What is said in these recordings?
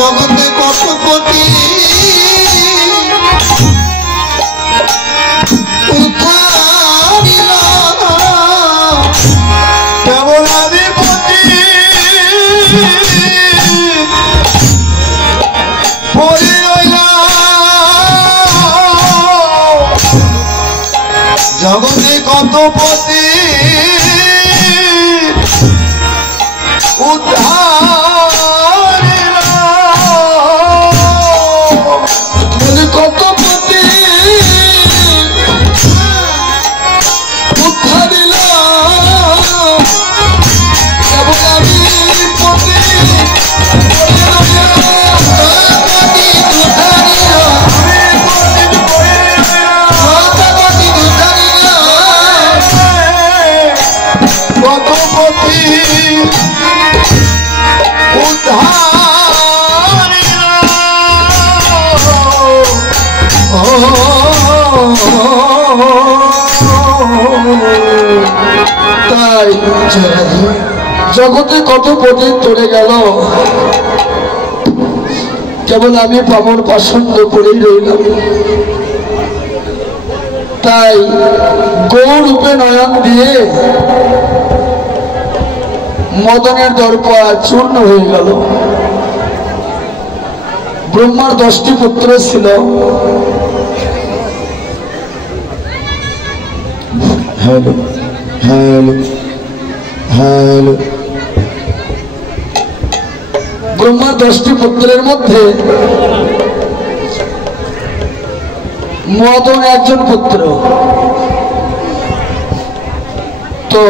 জগতে কত কোটি কেবল আধিপতি পড়ে রইলা জগতে কত পতি তাই জগতে কত পতিত চলে গেল কেবল আমি পাবন পছন্দ করেই রইলাম। তাই গৌরূপে নয়ন দিয়ে মদনের দর্পা চূর্ণ হয়ে গেল। ব্রহ্মার 10টি পুত্র ছিল। হ্যালো হ্যালো হ্যালো ব্রহ্মার 10টি পুত্রের মধ্যে মদন একজন পুত্র। তো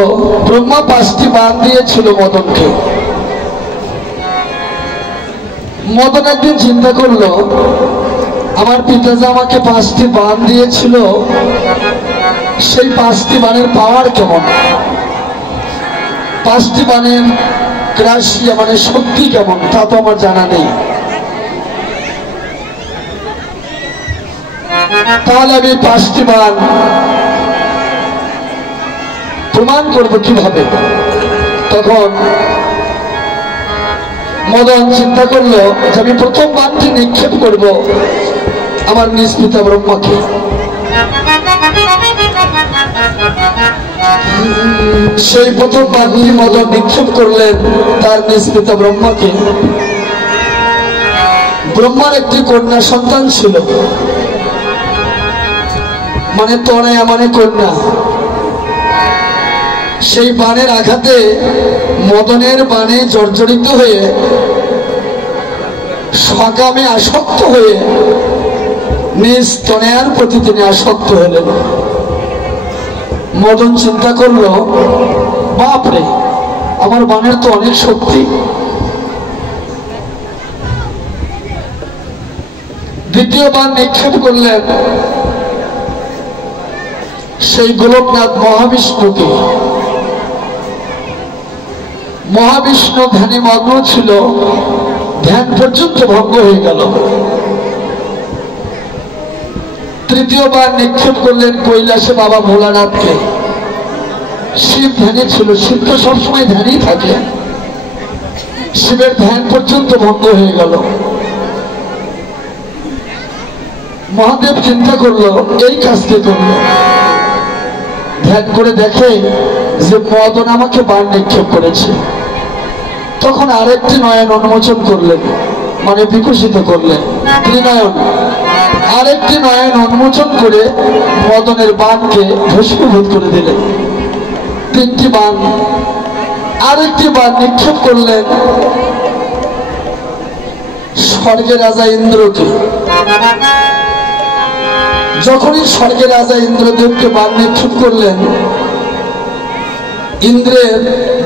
ব্রহ্মা 5টি বাণ দিয়েছিল মদনকে। মদন একদিন চিন্তা করলো আমার পিতা যে আমাকে 5টি বাণ দিয়েছিল সেই 5টি বাণের পাওয়ার কেমন, 5টি বাণের গ্রাসিয়া মানে শক্তি কেমন তা তো আমার জানা নেই। তাহলে আমি 5টি বাণ প্রমাণ করবো কিভাবে? তখন মদন চিন্তা করলো যে আমি প্রথম বাণটি নিক্ষেপ করব আমার নিজ পিতা ব্রহ্মাকে। সেই প্রথম বাণটি মদন নিক্ষেপ করলেন তার নিজ পিতা ব্রহ্মাকে। ব্রহ্মার একটি কন্যা সন্তান ছিল, মানে তনয়া মানে কন্যা। সেই বাণের আঘাতে মদনের বাণে জর্জরিত হয়ে সকামে আসক্ত হয়ে নিজ তনয়ার প্রতি তিনি আসক্ত হলেন। মদন চিন্তা করলো বাপরে আমার বাণের তো অনেক শক্তি। দ্বিতীয় বাণ নিক্ষেপ করলেন সেই গোলকনাথ মহাবিষ্ণুকে। মহাবিষ্ণু ধ্যানে মগ্ন ছিল, ধ্যান পর্যন্ত ভঙ্গ হয়ে গেল। তৃতীয়বার নিক্ষেপ করলেন কৈলাসে বাবা ভোলানাথকে। শিব ধ্যানে ছিল, শিব তো সবসময় ধ্যানেই থাকে, শিবের ধ্যান পর্যন্ত ভঙ্গ হয়ে গেল। মহাদেব চিন্তা করলো এই কাজকে করলো, ধ্যান করে দেখে যে মদন আমাকে বাণ নিক্ষেপ করেছে। তখন আরেকটি নয়ন উন্মোচন করলেন, মানে বিকশিত করলেন, ত্রিনয়ন। আরেকটি নয়ন উন্মোচন করে মদনের বাণকে ভস্মীভূত করে দিলেন। 3টি বাণ। আরেকটি বাণ নিক্ষেপ করলেন স্বর্গের রাজা ইন্দ্রকে। যখনই স্বর্গের রাজা ইন্দ্রদেবকে বাণ নিক্ষেপ করলেন, ইন্দ্রের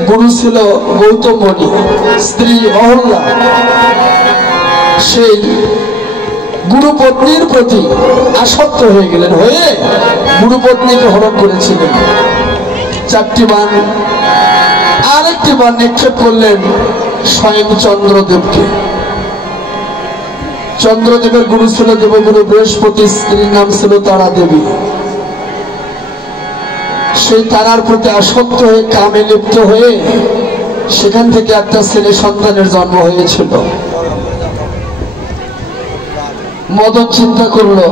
গুরু ছিল গৌতম মুনি, স্ত্রী অহল্যা। সেই গুরু পত্নীর প্রতি আসক্ত হয়ে গেলেন, হয়ে গুরু পত্নীকে হরণ করেছিলেন। 4টি বাণ। আরেকটি বাণ নিক্ষেপ করলেন স্বয়ং চন্দ্রদেবকে। চন্দ্রদেবের গুরু ছিল দেবগুরু বৃহস্পতি, স্ত্রীর নাম ছিল তারা দেবী। সেই তারার প্রতি আসক্ত হয়ে কামে লিপ্ত হয়ে সেখান থেকে একটা ছেলে সন্তানের জন্ম হয়েছিল। মদন চিন্তা করলো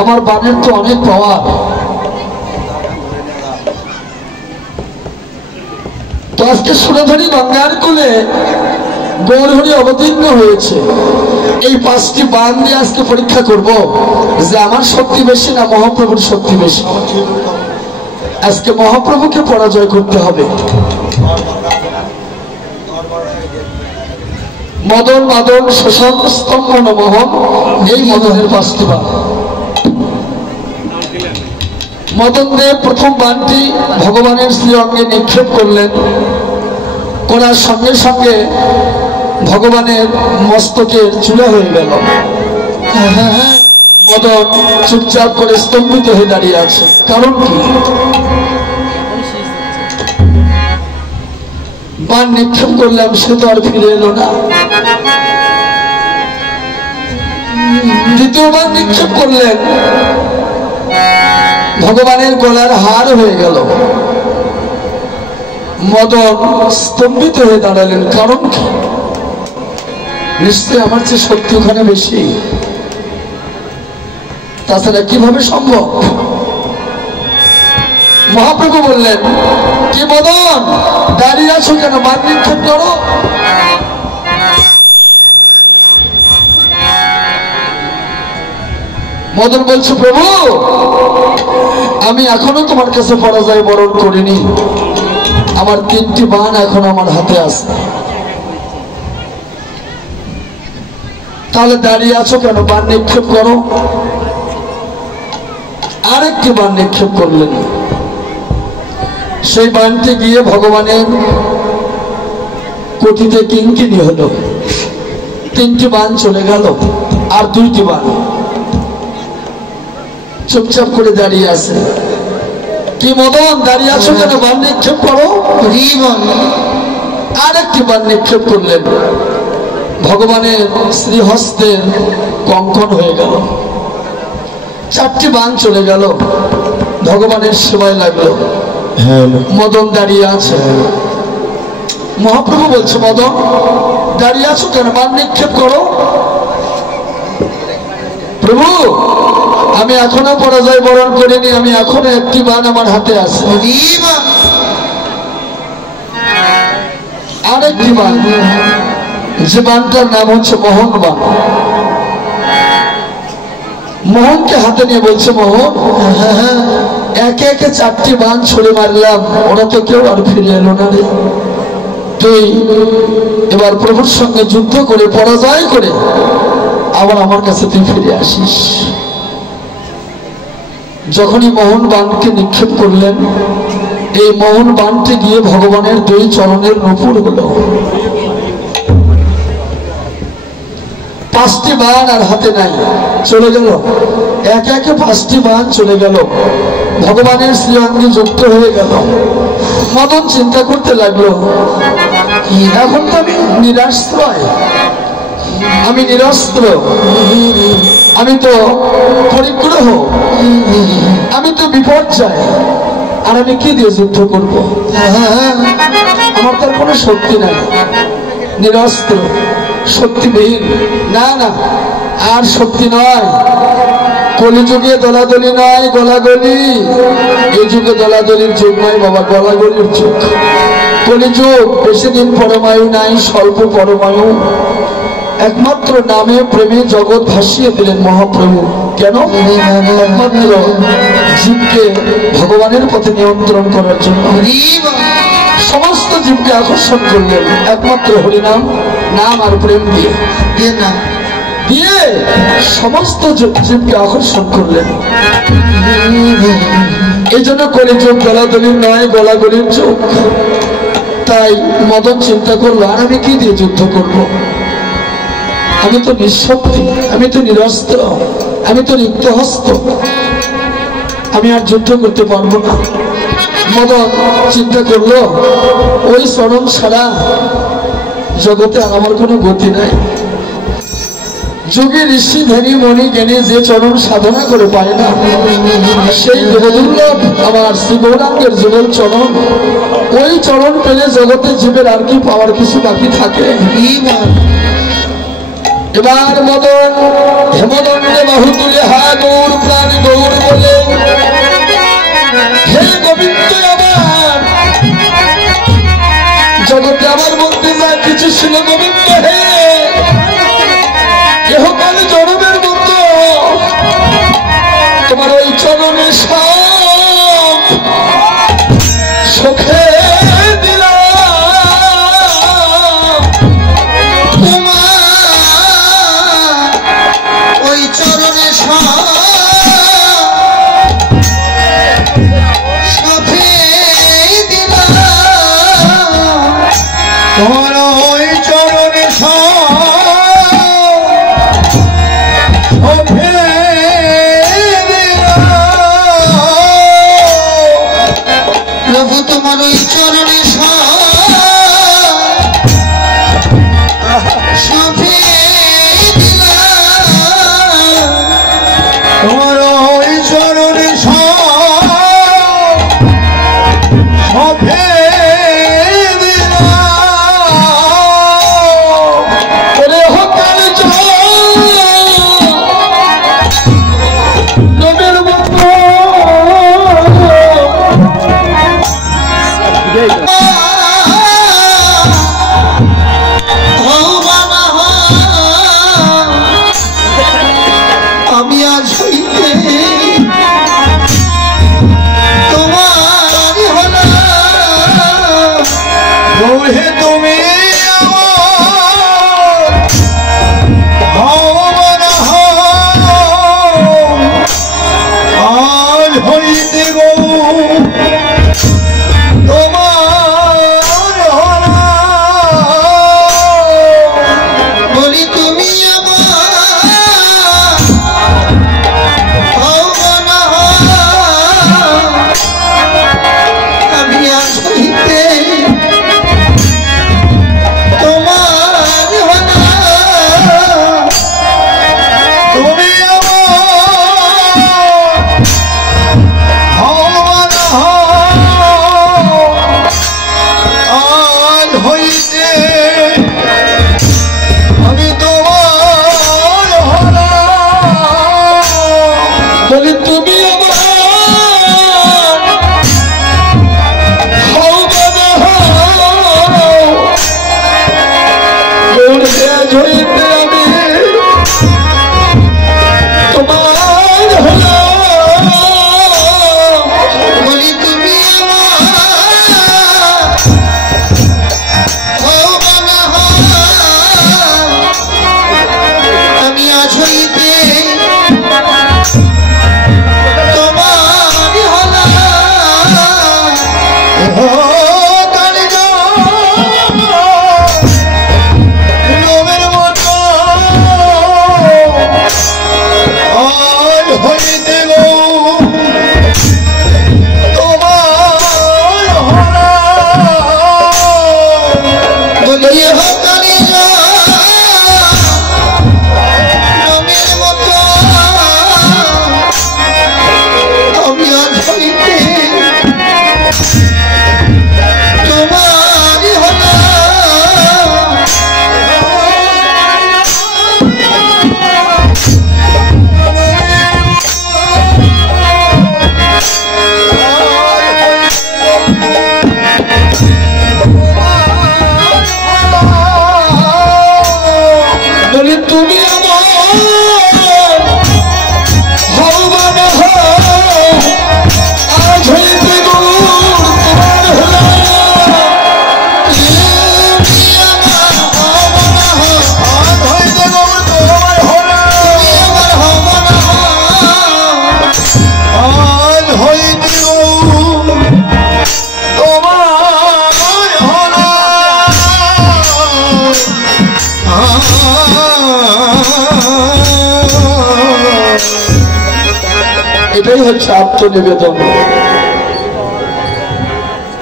আমার বানের তো অনেক পাওয়ার, তো আজকে সুরাধনী গঙ্গার কোলে গৌরহরি অবতীর্ণ হয়েছে, এই 5টি বান দিয়ে আজকে পরীক্ষা করব যে আমার শক্তি বেশি না মহাপ্রভুর শক্তি বেশি। আজকে মহাপ্রভুকে পরাজয় করতে হবে। মদন মাদন শোষণ স্তম্ভ মোহন, এই মদনের 5টি বান। মদন দেব প্রথম বানটি ভগবানের শ্রী অঙ্গে নিক্ষেপ করলেন, করার সঙ্গে সঙ্গে ভগবানের মস্তকের চূড়া হয়ে গেল। মদন চুপচাপ করে স্তম্ভিত হয়ে দাঁড়িয়ে আছে, কারণ কি? বান নিক্ষেপ করলাম, সে তো আর ফিরে এলো না। দ্বিতীয়বার নিক্ষেপ করলেন, ভগবানের গলার হার হয়ে গেল। মদন স্তম্ভিত হয়ে দাঁড়ালেন, কারণ কি? নিশ্চয় আমার চেয়ে শক্তি ওখানে বেশি, তাছাড়া কিভাবে সম্ভব? মহাপ্রভু বললেন, কি মদন দাঁড়িয়ে আছো কেন, বান নিক্ষেপ করো। মদন বলছে, প্রভু আমি এখনো তোমার কাছে পরাজয় বরণ করিনি, আমার 3টি বান এখন আমার হাতে আছে। তাহলে দাঁড়িয়ে আছো কেন, বান নিক্ষেপ করো। আরেকটি বান নিক্ষেপ করলেন, সেই বানটি গিয়ে ভগবানের কোটিতে কিঙ্কিনি হলো। 3টি বান চলে গেল, আর 2টি বান চুপচাপ করে দাঁড়িয়ে আছে। কি মদন দাঁড়িয়ে আছো কেন, বান নিক্ষেপ করো। আরেকটি বান নিক্ষেপ করলেন, ভগবানের শ্রীহস্তের কঙ্কন হয়ে গেল। 4টি বান চলে গেল, ভগবানের সেবায় লাগলো। মদন দাঁড়িয়ে আছে। মহাপ্রভু বলছে, মদন দাঁড়িয়ে আছো কেন, বান নিক্ষেপ করো। প্রভু আমি এখনো পরাজয় বরণ করিনি, আমি এখনো 1টি বান আমার হাতে আছে। আরেকটি বান, যে বানটার নাম হচ্ছে মোহন বান। মোহনকে হাতে নিয়ে বলছে, মোহন একে একে 4টি বান ছুড়ে মারলাম, ওরা তো কেউ আর ফিরে এলো না রে। তুই এবার প্রভুর সঙ্গে যুদ্ধ করে পরাজয় করে আবার আমার কাছে তুই ফিরে আসিস। যখনই মোহন বানকে নিক্ষেপ করলেন, এই মোহন বানটি গিয়ে ভগবানের 2 চরণের নূপুর হলো। 5টি বান আর হাতে নাই, চলে গেল। একে একে 5টি বান চলে গেল, ভগবানের শ্রী অঙ্গে যুক্ত হয়ে গেল। মদন চিন্তা করতে লাগলো, এখন তো আমি নিরাশ্রয়, আমি নিরস্ত্র, আমি তো পরিগ্রহ, আমি তো বিপর্যয়, আর আমি কি দিয়ে যুদ্ধ করব? আমার তার কোনো শক্তি নাই, নিরস্ত্র, শক্তিবিহীন। না না, আর শক্তি নয়। কলিযুগে দলাদলি নয়, গলাগলি। এই যুগে দলাদলির যুগ নয় বাবা, গলাগলির যুগ। কলিযুগ, বেশি দিন পরমায়ু নাই, স্বল্প পরমায়ু। একমাত্র নামে প্রেমে জগৎ ভাসিয়ে দিলেন মহাপ্রভু। কেন? একমাত্র জীবকে ভগবানের পথে নিয়ন্ত্রণ করার জন্য সমস্ত জীবকে আকর্ষণ করলেন একমাত্র হরিনাম, নাম আর প্রেম দিয়ে দিয়ে সমস্ত জীবকে আকর্ষণ করলেন। এই জন্য কলিযুগ গলাগলির নয়, গলাগলির যুগ। তাই মদন চিন্তা করলো, আর আমি কি দিয়ে যুদ্ধ করব? আমি তো নিঃশক্তি, আমি তো নিরস্ত্র, আমি তো রিক্তহস্ত, আমি আর যুদ্ধ করতে পারবো না। মদন চিন্তা করলো, ওই চরণ ছাড়া জগতে আমার কোনো গতি নাই। যোগী ঋষি ধ্যানী মণি জ্ঞানী যে চরণ সাধনা করে পায় না, সেই দেবদুর্লভ আমার শ্রী গৌরাঙ্গের যুগল চরণ। ওই চরণ পেলে জগতে জীবের আর কি পাওয়ার কিছু বাকি থাকে? এবার মদন হেমদন কৃষ্ণ গোবিন্দ হে ইহকাল জনমের মতো তোমার ওই চরণে সব সুখে দিলাম তোমার ওই চরণে সুখে দিলাম তোমার ওই চরণে প্রভু তোমার ওই চরণে সবে দিলাম তোমার ওই চরণে সবে আমি আজ হইতে তোমার হলাম হে তুমি আজ হইতে গো বলি তুমি আমি আজ হইতে তোমার তুমি আজ হইতে বলি তুমি হইতে আমি তোমার হলাম বলি তুমি আমি আজ হইতে এটাই হচ্ছে আত্মনিবেদন।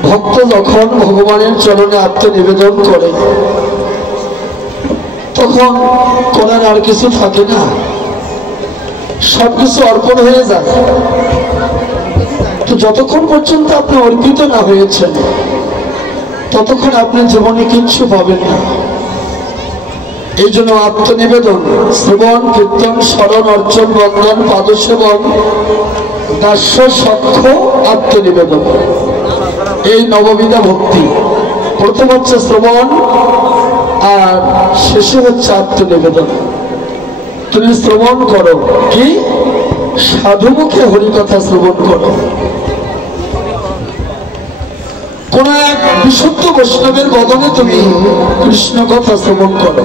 ভক্ত যখন ভগবানের চরণে আত্মনিবেদন করে তখন করার আর কিছু থাকে না, সবকিছু অর্পণ হয়ে যায়। তো যতক্ষণ পর্যন্ত আপনি অর্পিত না হয়েছেন ততক্ষণ আপনি জীবনে কিচ্ছু পাবেন না। এই জন্য আত্মনিবেদন, শ্রবণ, কীর্তন, স্মরণ, অর্চন, বন্দন, পাদসেবন, দাস্য, সখ্য, আত্মনিবেদন, এই নববিধা ভক্তি। প্রথম হচ্ছে শ্রবণ, আর শেষে হচ্ছে আত্মনিবেদন। তুমি শ্রবণ করো কি? সাধুমুখে হরিকথা শ্রবণ করো। কোন এক বিশুদ্ধ বৈষ্ণবের বদনে তুমি কৃষ্ণ কথা শ্রবণ করো।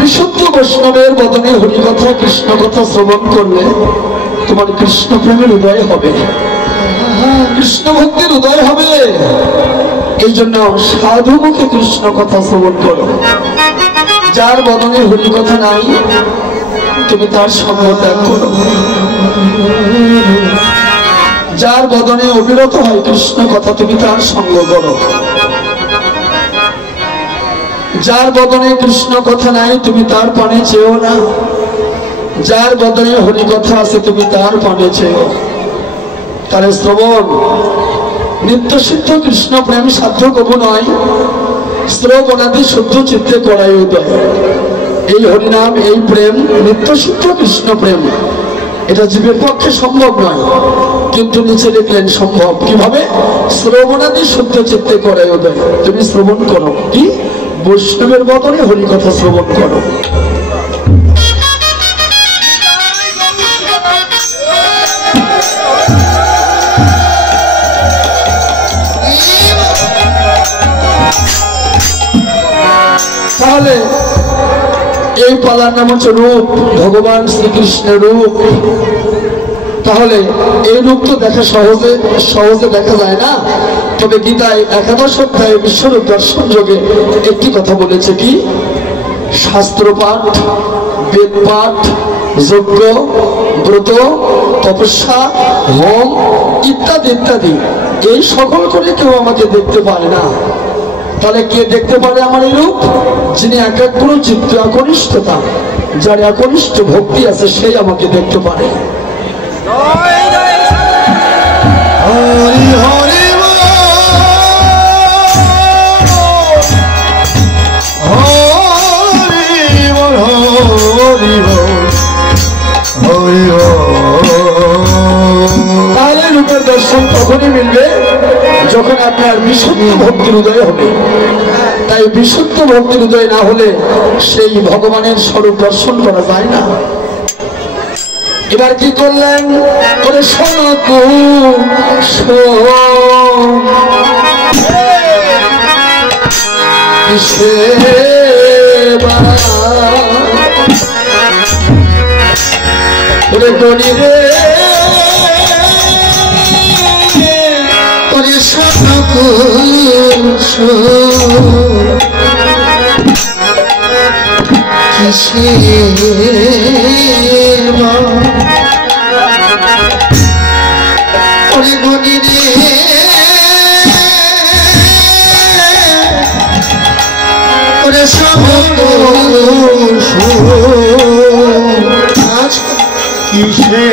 বিশুদ্ধ বৈষ্ণবের বদনে হরিকথা কৃষ্ণ কথা শ্রবণ করলে তোমার কৃষ্ণ প্রেমের উদয় হবে, কৃষ্ণ ভক্তির উদয় হবে। এই জন্য সাধু মুখে কৃষ্ণ কথা শ্রবণ করো। যার বদনে হরিকথা নাই তুমি তার সঙ্গ ত্যাগ করো। যার বদনে অবিরত হয় কৃষ্ণ কথা তুমি তার সঙ্গ করো। যার বদনে কৃষ্ণ কথা নাই তুমি তার পানে চেয়েও না। যার বদনে হরি কথা আছে তুমি তার পানে চেয়েও। তারে শ্রবণ নিত্য সিদ্ধ কৃষ্ণ প্রেম সাধ্য কবু নয়, শ্রবণাদি শুদ্ধ চিত্তে করাই উদয়। এই হরিনাম, এই প্রেম নিত্য সিদ্ধ কৃষ্ণ প্রেম, এটা জীবের পক্ষে সম্ভব নয়, কিন্তু নিচে লিখলেন সম্ভব। কিভাবে? শ্রবণাদি শুদ্ধ চিত্তে করাই উদয়। তুমি শ্রবণ করো কি? বৈষ্ণবের বদনে হরিকথা শ্রবণ করো। তাহলে এই পালার নাম হচ্ছে রূপ, ভগবান শ্রীকৃষ্ণের রূপ। তাহলে এই রূপ তো দেখা সহজে দেখা যায় না। তবে গীতায় 11 অধ্যায়ে বিশ্বরূপ দর্শন যোগে একটি কথা বলেছে কি? শাস্ত্র পাঠ, বেদ পাঠ, যজ্ঞ, ব্রত, তপস্যা, হোম ইত্যাদি ইত্যাদি এই সকল করে কেউ আমাকে দেখতে পারে না। তাহলে কে দেখতে পারে আমার এই রূপ? যিনি একাগ্র চিত্ত, একনিষ্ঠতা, যার একনিষ্ঠ ভক্তি আছে সেই আমাকে দেখতে পারে। হরি হরি তাহলে রূপের দর্শন তখনই মিলবে যখন আপনার বিশুদ্ধ ভক্তির উদয় হবে। তাই বিশুদ্ধ ভক্তির উদয় না হলে সেই ভগবানের স্বরূপ দর্শন করা যায় না। এবার কি করলেন? ওরে শোনকু ওরে গণি রে, ওরে শোনকু ওরে গণি রে, ওরে শোনকু কিসে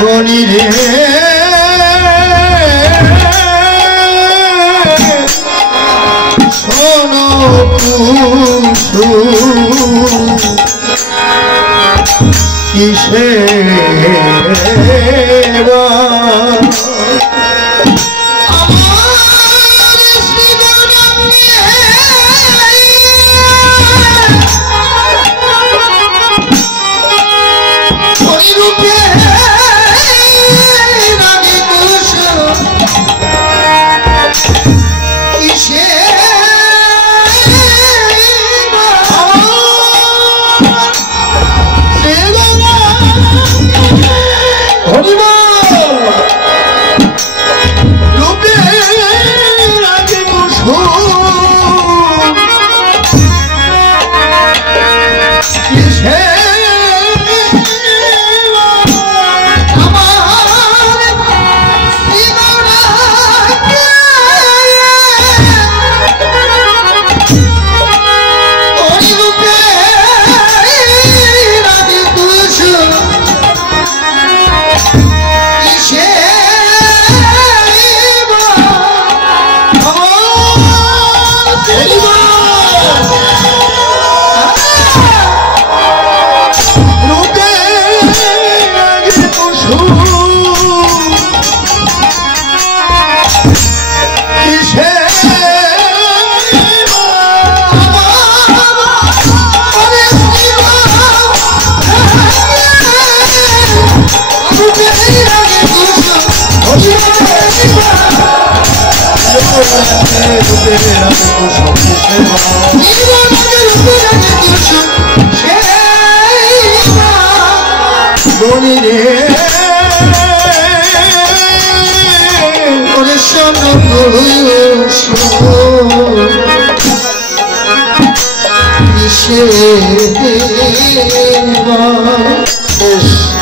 গণি রে, কিসে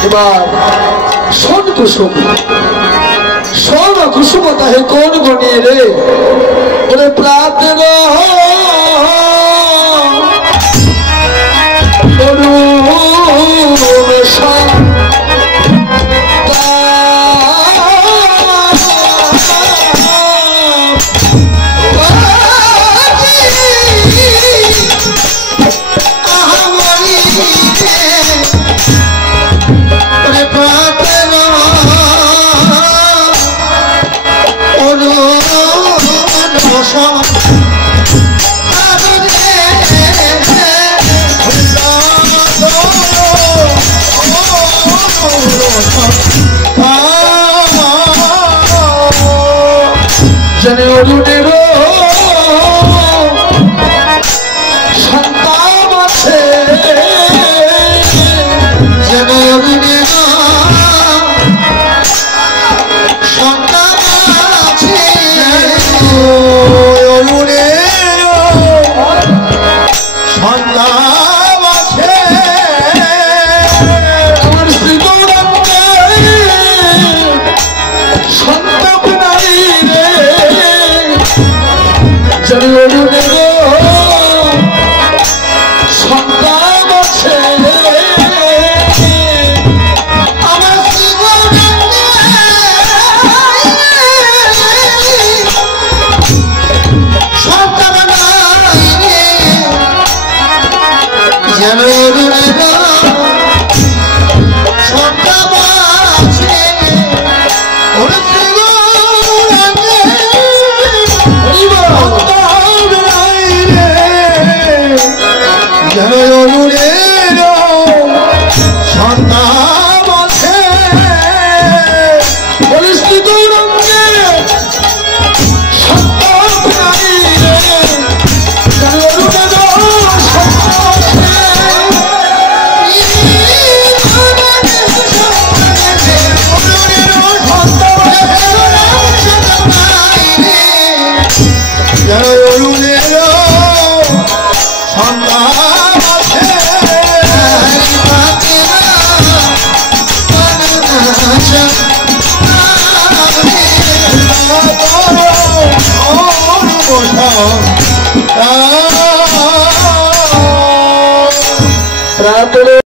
এবার শোন কুসুম, শোন কুসুম তাহে কোন গনিয়ে রে ওরে প্রাতের জনে অরুণের সন্তান আছে, জনে অরুণের সন্তান আছে, অরুণের সন্তান আছে। আমার শ্রী গৌরাঙ্গে সন্তান নাই রে, জনে অরুণের সন্তান আছে। আমার শ্রী গৌরাঙ্গে সন্তান নাই রে, জনে অরুণের সন্তান আছে। ওরে শ্রী গৌরাঙ্গে সন্তান নাই রে, জনে অরুণের সন্তান আছে। ওরে শ্রী গৌরাঙ্গে সন্তান নাই রে, জনে অরুণের সন্তান আছে। জনে অরুণের সন্তান আছে।